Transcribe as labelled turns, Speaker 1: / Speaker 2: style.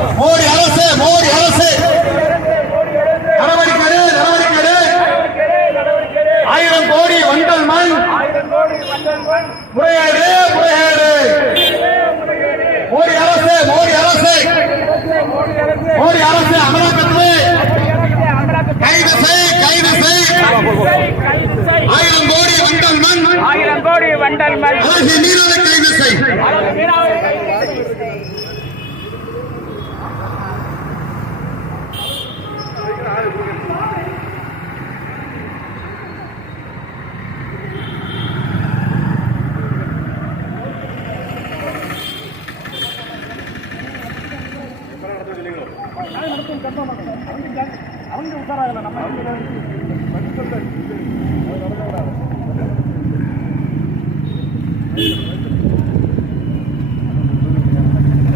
Speaker 1: மோடி அரசு மோடி அரசு. நடவடிக்கை நடவடிக்கை. ஆயிரம் கோடி வண்டல் மண். முறையீடு முறையீடு மோடி அரசு மோடி அரசு. மோடி அரசு அமலாக்கத்துறை. கைது செய் கைது செய். ஆயிரம் கோடி வண்டல் மண்.
Speaker 2: ஆயிரம் கோடி வண்டல் மல்
Speaker 1: அரசு மீறலை கைது செய்.
Speaker 2: ಜಿಲ್ಲೆಗಳು ಅವನಿಗೆ ಉದ್ದಾರ
Speaker 1: ಆಗಲ್ಲ ನಮ್ಮ